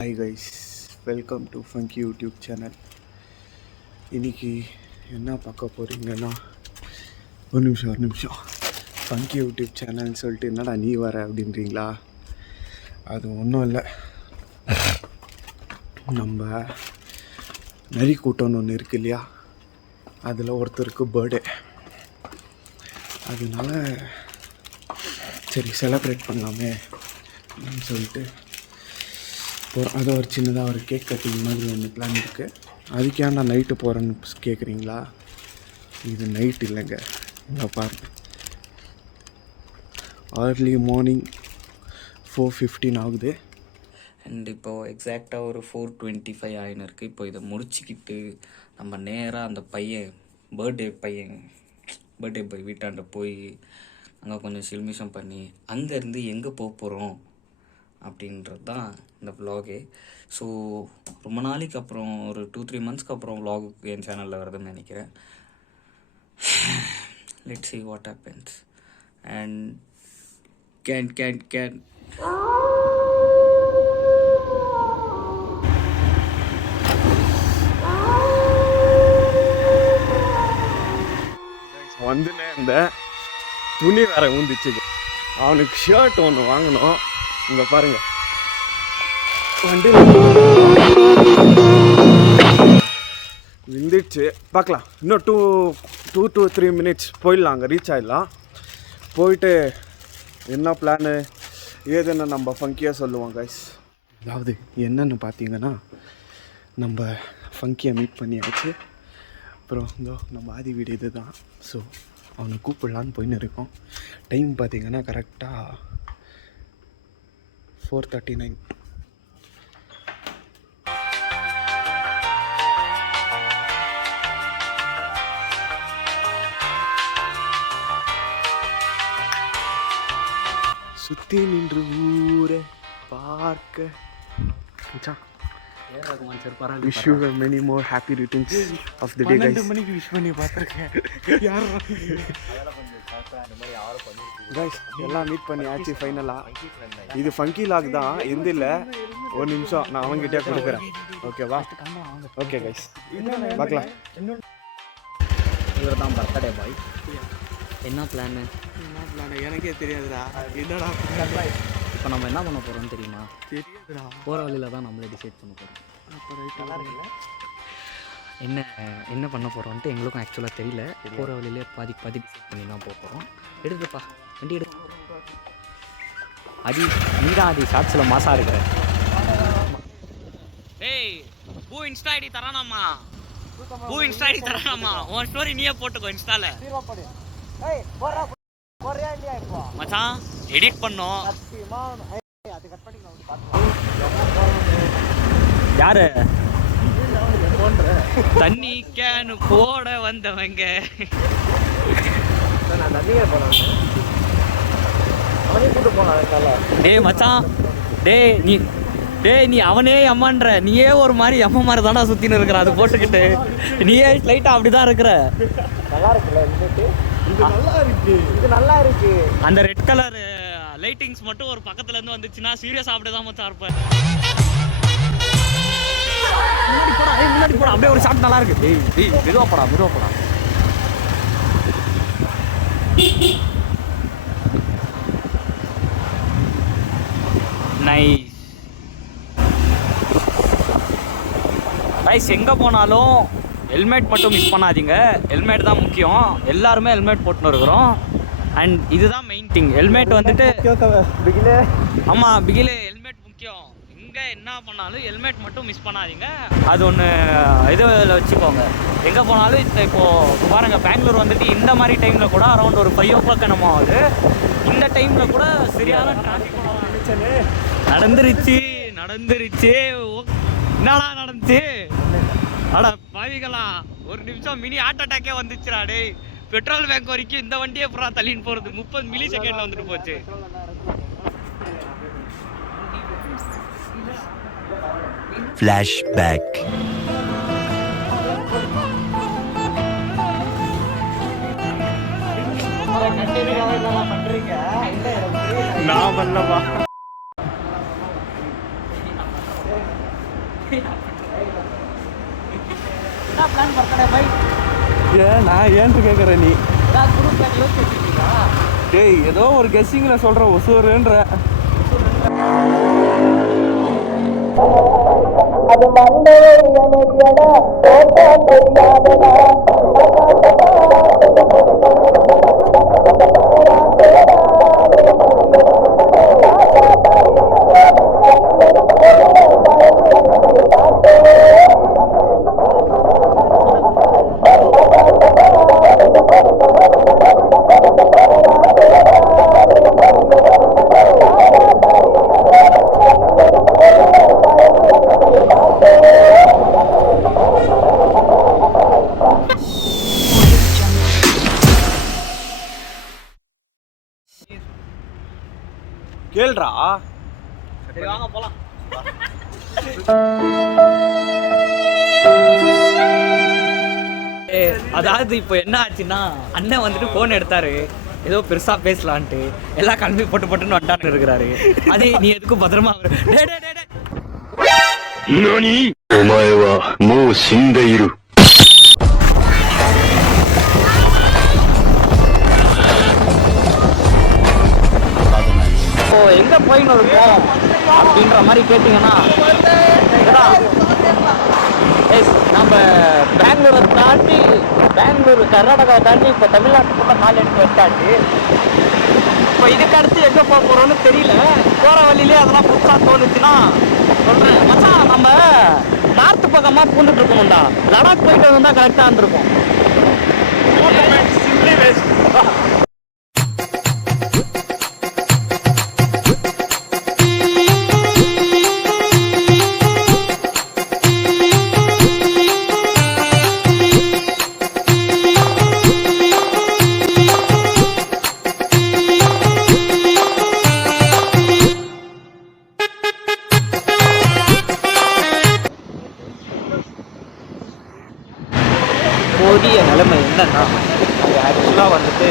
Hi guys, welcome to funky YouTube channel. இன்றைக்கி என்ன பார்க்க போகிறீங்கன்னா, ஒரு நிமிஷம் ஃபங்கி யூடியூப் சேனல்னு சொல்லிட்டு என்னடா நீ வர அப்படின்றீங்களா? அது ஒன்றும் இல்லை, நம்ம நரி கூட்டம்னு ஒன்று இருக்கு இல்லையா, அதில் ஒருத்தருக்கு பர்த்டே. அதனால சரி செலப்ரேட் பண்ணலாமே அப்படின்னு சொல்லிட்டு அதை ஒரு சின்னதாக ஒரு கேக் கட்டிங் மாதிரி ஒன்று பிளான் இருக்குது. அதுக்கே நான் நைட்டு போகிறேன்னு கேட்குறீங்களா? இது நைட் இல்லைங்க, இங்கே பாருங்க, ஏர்லி மார்னிங் 4:15 ஆகுது. அண்ட் இப்போது எக்ஸாக்டாக ஒரு 4:25 ஆகின்னு இருக்குது. இப்போ இதை முடிச்சுக்கிட்டு நம்ம நேராக அந்த பர்த்டே பாய் வீட்டாண்ட போய் அங்கே கொஞ்சம் சில்மிஷம் பண்ணி அங்கேருந்து எங்கே போக போகிறோம் அப்படின்றது தான் இந்த விலாகே. ஸோ ரொம்ப நாளைக்கு அப்புறம், ஒரு 2-3 மந்த்ஸ்க்கு அப்புறம் விலாகுக்கு என் சேனலில் வருதுன்னு நினைக்கிறேன். Let's see what happens and can வந்துன்னு இந்த துணி வேற ஊந்துச்சு. அவனுக்கு ஷர்ட் ஒன்று வாங்கணும். இங்கே பாருங்க, வண்டியில் விந்துடுச்சு. பார்க்கலாம், இன்னும் 2 to 3 minutes போயிடலாம், அங்கே ரீச் ஆகிடலாம். போயிட்டு என்ன பிளானு ஏதுன்னு நம்ம ஃபங்கியாக சொல்லுவோம் கைஸ். அதாவது என்னென்னு பார்த்தீங்கன்னா, நம்ம ஃபங்கியை மீட் பண்ணியாச்சு. அப்புறம் நம்ம ஆதி வீடு இது தான். ஸோ அவனை கூப்பிடலான்னு போயின்னு இருக்கோம். டைம் பார்த்தீங்கன்னா கரெக்டாக 4:39. சுற்றி நின்று ஊரை பார்க்க wish you many more happy returns of the day guys. 12 மணிக்கு விஷ் பண்ணி பார்த்துருக்கேன். guys எல்லாம் மீட் பண்ணியாச்சு ஃபைனலாக. இது ஃபங்கி லாக் தான், எந்த இல்லை. ஒரு நிமிஷம் நான் அவங்ககிட்டே கொடுக்குறேன், ஓகேவா? ஓகே கைஸ், பார்க்கலாம். இவர் தான் பர்த்டே பாய். என்ன பிளான் எனக்கே தெரியாதுடா. என்னடா இப்போ நம்ம என்ன பண்ண போகிறோம்னு தெரியுமா? தெரியாதுடா. போகிற வழியில் தான் நம்மளே டிசைட் பண்ண போகிறோம். என்ன பண்ண போகிறோன்ட்டு எங்களுக்கும் ஆக்சுவலாக தெரியல. போகிற வழியிலே பாதி டிசைட் பண்ணி தான் போக போகிறோம். எடுத்துப்பா, வண்டி எடு. நீ தான் அது ஷார்ட்ஸில் மாசாக இருக்கிற. ஏய், பூ இன்ஸ்டா ஐடி தரானாமா, உன் ஸ்டோரி நீயே போட்டுக்கோ இன்ஸ்டால. மச்சான் எடிட் பண்ணோம். யாரு தண்ணி கேனு போட வந்தவங்க? டேய் மச்சான், நீ அவனே அம்மான்ற, நீயே ஒரு மாதிரி அம்மா மாதிரி தானா சுத்தின்னு இருக்கிற. அது போட்டுக்கிட்டு நீயே லைட்டா அப்படிதான் இருக்கிற. நல்லா இருக்குல்ல இது நல்லா இருக்கு. அந்த ரெட் கலர் லைட்டிங்ஸ் மட்டும் ஒரு பக்கத்துல இருந்து வந்துச்சுன்னா சீரியஸ் அப்படிதான் மச்சான் இருப்பேன். முன்னாடி போடா, அப்படியே ஒரு ஷாட் நல்லா இருக்கு. டேய் மெதுவா போடா. Nice guys. எங்க போனாலும் ஹெல்மெட் மட்டும் மிஸ் பண்ணாதீங்க. ஹெல்மெட் தான் முக்கியம். எல்லாருமே ஹெல்மெட் போட்டுன்னு இருக்கிறோம். அண்ட் இதுதான் மெயின் திங். ஹெல்மெட் வந்துட்டு ஆமாம் பிகிலே ஹெல்மெட் முக்கியம். எங்கே என்ன பண்ணாலும் ஹெல்மெட் மட்டும் மிஸ் பண்ணாதீங்க. அது ஒன்று இதில் வச்சுக்கோங்க. எங்கே போனாலும் இப்போது பாருங்கள், பெங்களூர் வந்துட்டு இந்த மாதிரி டைமில் கூட அரௌண்ட் ஒரு 5 o'clock என்னமோ ஆகுது. இந்த டைமில் கூட சரியான டிராஃபிக் நடந்துருச்சு. என்னடா நடந்துச்சு? அட பாவிகளா, ஒரு நிமிஷம் மினி ஹார்ட் அட்டாக்கே வந்துச்சுடா. டேய், பெட்ரோல் பேங்க் வரைக்கும் இந்த வண்டியே புறா தள்ளின்னு போகிறது 30 மில்லி செகண்ட்ல வந்துட்டு போச்சு. ஃப்ளாஷ்பேக். நான் பண்ணவா? என்ன பிளான் பர்த்டே பை? ஏன் நான் ஏன்ட்டு கேட்குறேன் நீ? ஏதாவது குரூப் பிளான் யோசிச்சு வச்சுருக்கீங்களா? டேய் ஏதோ ஒரு கெஸ்ஸிங்கில் சொல்கிற ஒசூருன்ற. அது மண்டே எனக்குடா போட்டா தெரியாதடா கேள்றா. சரி வாங்க போலாம். அதாவது இப்போ என்ன ஆச்சுன்னா அண்ணன் வந்துட்டு ஃபோன் எடுத்தாரு, ஏதோ பெருசா பேசலான்ட்டு எல்லாம் கல்வி போட்டுன்னு வட்டாட்டு இருக்கிறாரு. அதே நீ எதுக்கும் பத்திரமா எங்க போயின்னு இருக்கோம் அப்படின்ற மாதிரி கேட்டீங்கன்னா, நம்ம பெங்களூரை தாண்டி கர்நாடகாவை தாண்டி இப்போ தமிழ்நாட்டுக்குள்ள கால் எடுத்து வச்சாச்சு. இப்போ இதுக்கு அடுத்து எங்கே போக போகிறோன்னு தெரியல. போகிற வழியிலே அதெல்லாம் புதுசாக தோணுச்சுன்னா சொல்கிறேன். மச்சான் நம்ம நார்த்து பக்கமாக பூந்துட்டு இருக்கணும்டா. லடாக் போயிட்டு வந்தால் கரெக்டாக இருந்திருக்கும். போதிய நிலைமை என்னன்னா, அது ஆக்சுவலாக வந்துட்டு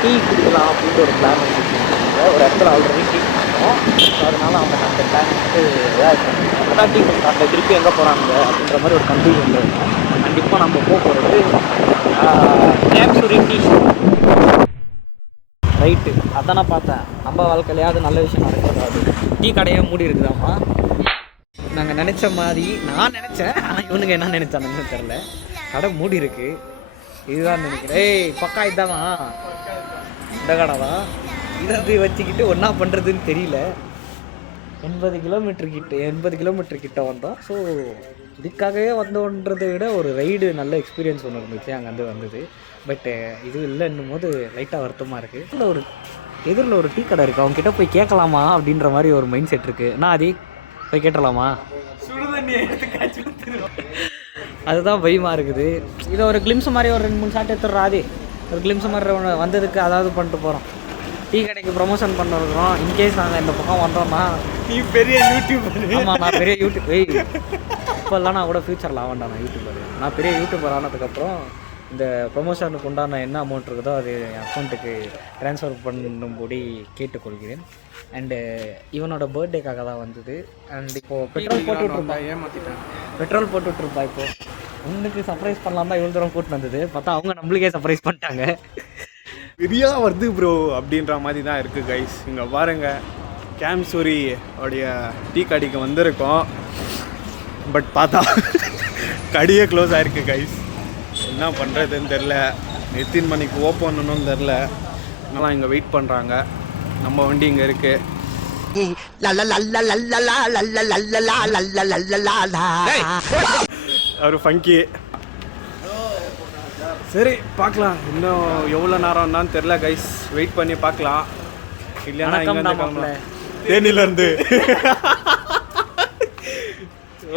டீ குடிக்கலாம் அப்படின்ற ஒரு பிளான் வச்சுருக்கோம். ஒரு இடத்துல ஆல்ரெடி டீ குடிச்சோம். ஸோ அதனால அவங்க அந்த பிளான் வந்து இதாக டீ குடிச்சாங்க, திருப்பி எங்கே போகிறாங்க அப்படின்ற மாதிரி ஒரு கன்ஃபியூஷன் இருக்கும். கண்டிப்பாக நம்ம போக போகிறது கேம்சூரி டீ ஷாப். ரைட்டு, அதான் நான் பார்த்தேன். நம்ம வாழ்க்கையிலையாவது நல்ல விஷயம் நடக்கிறது. டீ கடையே மூடி இருக்குதாம்மா. நாங்கள் நினச்ச மாதிரி நான் நினச்சேன், ஆனால் இவனுங்க என்ன நினச்சானுங்கன்னு தெரில. கடை மூடி இருக்கு, இதுதான் நினைக்கிறேன். ஏய் பக்கா இதானா இந்த கடை தான். இதை வச்சுக்கிட்டு ஒன்றா பண்ணுறதுன்னு தெரியல. 80 கிலோமீட்டர் கிட்ட வந்தோம். ஸோ இதுக்காகவே வந்தோன்றதை விட ஒரு ரைடு நல்ல எக்ஸ்பீரியன்ஸ் ஒன்று இருந்துச்சு அங்கேருந்து வந்தது. பட்டு இது இல்லைன்னும் போது லைட்டாக வருத்தமாக இருக்குது. எதிரில் ஒரு டீ கடை இருக்குது, அவங்ககிட்ட போய் கேட்கலாமா அப்படின்ற மாதிரி ஒரு மைண்ட் செட் இருக்குது. நான் அது போய் கேட்டலாமா? அதுதான் பயமாக இருக்குது. இதை ஒரு கிளிம்ஸ் மாதிரி ஒரு 2-3 ஷாட் எடுத்துடுறா. அது ஒரு கிளிம்ஸ் மாதிரி வந்ததுக்கு அதாவது பண்ணிட்டு போகிறோம். டீ கடைக்கு ப்ரொமோஷன் பண்ணிருக்கிறோம். இன்கேஸ் நாங்கள் இந்த பக்கம் வந்தோம்னா, நீ பெரிய யூடியூபர். ஆமாம், நான் பெரிய யூடியூப் இப்போல்லாம் நான் கூட ஃபியூச்சரில் ஆவேண்டா. நான் யூடியூபர், நான் பெரிய யூடியூபர் ஆனதுக்கப்புறம் இந்த ப்ரொமோஷனுக்கு உண்டான என்ன அமௌண்ட் இருக்குதோ அது என் அக்கௌண்ட்டுக்கு ட்ரான்ஸ்ஃபர் பண்ணும்படி கேட்டுக்கொள்கிறேன். அண்டு இவனோட பர்த்டேக்காக தான் வந்தது. அண்ட் இப்போது பெட்ரோல் போட்டுட்ருப்பா. இப்போது உனக்கு சர்ப்ரைஸ் பண்ணலாம் தான் இவ்வளோ தூரம் கூட்டு வந்தது. பார்த்தா அவங்க நம்மளுக்கே சர்ப்ரைஸ் பண்ணிட்டாங்க. பெரியா வருது ப்ரோ அப்படின்ற மாதிரி தான் இருக்குது கைஸ். இங்கே பாருங்கள், கேம்சூரி உடைய டீ கடைக்கு வந்திருக்கோம். பட் பார்த்தா கடையே க்ளோஸ் ஆகிருக்கு கைஸ். என்ன பண்ணுறதுன்னு தெரில, எத்தனை மணிக்கு ஓப்பன் பண்ணணும்னு தெரில. அதனால் இங்கே வெயிட் பண்ணுறாங்க. நம்ம வண்டி இங்கே இருக்குது. அவர் ஃபங்கி. சரி பார்க்கலாம், இன்னும் எவ்வளோ நேரம் தான் தெரில கைஸ். வெயிட் பண்ணி பார்க்கலாம். இல்லைன்னா இங்கே தேனிலேருந்து.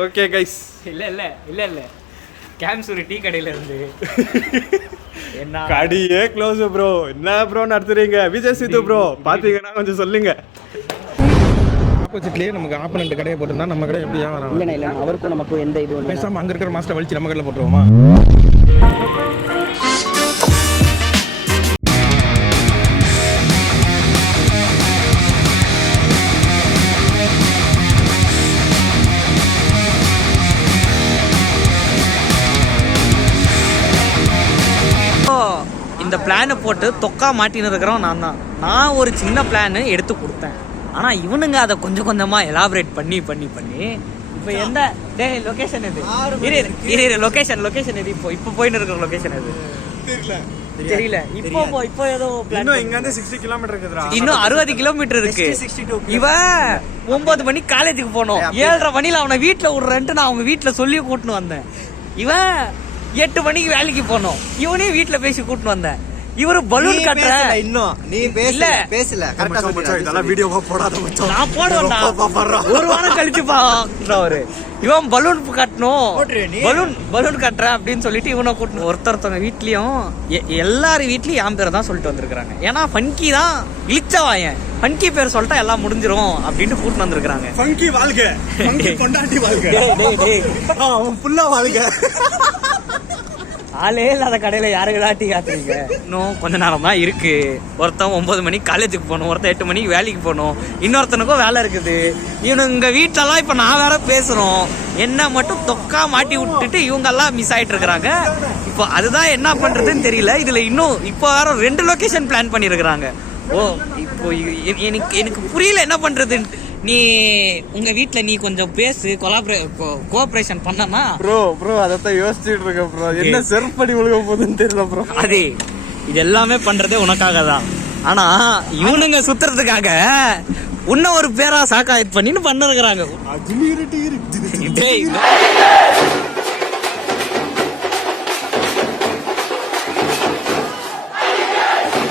Okay guys. இல்லை கேம்சூரி டீ கடையிலேருந்து என்ன கடையே க்ளோஸ் ப்ரோ. என்ன ப்ரோ நடத்துறீங்க? விஜய் சித்து ப்ரோ பார்த்தீங்கன்னா கொஞ்சம் சொல்லுங்க. ஆப்போசிட்லேயே நமக்கு ஆப்பனண்ட் கடையை போட்டுருந்தா நம்ம கடை எப்படி வரோம்? இல்லை அவருக்கும் நமக்கும் எந்த இது பேசாமல் அங்கே இருக்கிற மாஸ்டர் வலிச்சு நம்ம கடையில் போட்டுருவோமா? அந்த பிளானை போட்டு தொக்கா மாட்டின்னு இருக்கிறோம் நான் ஒரு சின்ன பிளான் எடுத்து கொடுத்தேன். ஆனால் இவனுங்க அதை கொஞ்சம் கொஞ்சமாக எலாபரேட் பண்ணி இப்போ எந்த லொக்கேஷன் எது லொக்கேஷன் எது இப்போ போயின்னு இருக்கிற லொக்கேஷன் எது தெரியல. இப்போ ஏதோ இன்னும் இங்க இருந்து 60 கிலோமீட்டர் இருக்குதுடா. இன்னும் 60 கிலோமீட்டர் இருக்கு. இவன் 9 மணிக்கு காலேஜுக்கு போனோம், 7:30 மணில அவனை வீட்டுல விடுறேன்ட்டு நான் அவங்க வீட்டுல சொல்லி கூட்டின்னு வந்தேன். இவன் 8 மணிக்கு வேலைக்கு போனோம், இவனே வீட்டுல பேசி கூட்டின்னு வந்தேன். இவரு பலூன் கட்டுற இன்னும் நீ பேசல இதெல்லாம் வீடியோவா போடாத மச்சான். நான் போடுவேன்டா, ஒரு வாரம் கழிச்சு பாக்குறவரு. இவன் பலூன் கட்டணும், பலூன் கட்டுறேன் அப்படின்னு சொல்லிட்டு இவனை கூட்டணும். ஒருத்தவங்க வீட்லயும் எல்லாரும் வீட்லயும் என் பேரை தான் சொல்லிட்டு வந்திருக்காங்க. ஏன்னா ஃபன்கி தான் இழிச்சவாயன், ஃபன்கி பேர் சொல்லிட்டா எல்லாம் முடிஞ்சிரும் அப்படின்னு கூட்டிட்டு வந்திருக்காங்க. ஃபங்கி வாழ்க, ஃபங்கி கொண்டாட்டி வாழ்க, அவன் ஃபுல்லா வாழ்க. ஆளே இல்லாத கடையில யாருக்குடா டீ காத்துறீங்க? இன்னும் கொஞ்ச நேரம் தான் இருக்கு. ஒருத்தன் 9 மணிக்கு காலேஜுக்கு போகணும், ஒருத்தன் 8 மணிக்கு வேலைக்கு போகணும், இன்னொருத்தனுக்கும் வேலை இருக்குது. இவனுங்க வீட்டிலலாம் இப்போ நான் வேற பேசுறோம், என்ன மட்டும் தொக்கா மாட்டி விட்டுட்டு இவங்க எல்லாம் மிஸ் ஆயிட்டு இருக்கிறாங்க. இப்போ அதுதான் என்ன பண்றதுன்னு தெரியல. இதுல இன்னும் இப்போ வேற 2 லொகேஷன் பிளான் பண்ணிருக்கிறாங்க. இப்போ எனக்கு புரியல என்ன பண்றதுன்னு. நீ உங்க வீட்ல நீ கொஞ்சம் பேசு, கோஆபரேஷன் பண்ணனா ப்ரோ அதத்தான் யோசிச்சுட்டு இருக்க ப்ரோ. என்ன செருப்படி ஒழுக போகுதுன்னு தெரியல ப்ரோ. அது இது எல்லாமே பண்றதே உனக்காக தான். ஆனா இவனுங்க சுத்துறதுக்காக இன்னும் ஒரு பேரா சாக்காயத் பண்ணின்னு பண்ணிருக்கிறாங்க.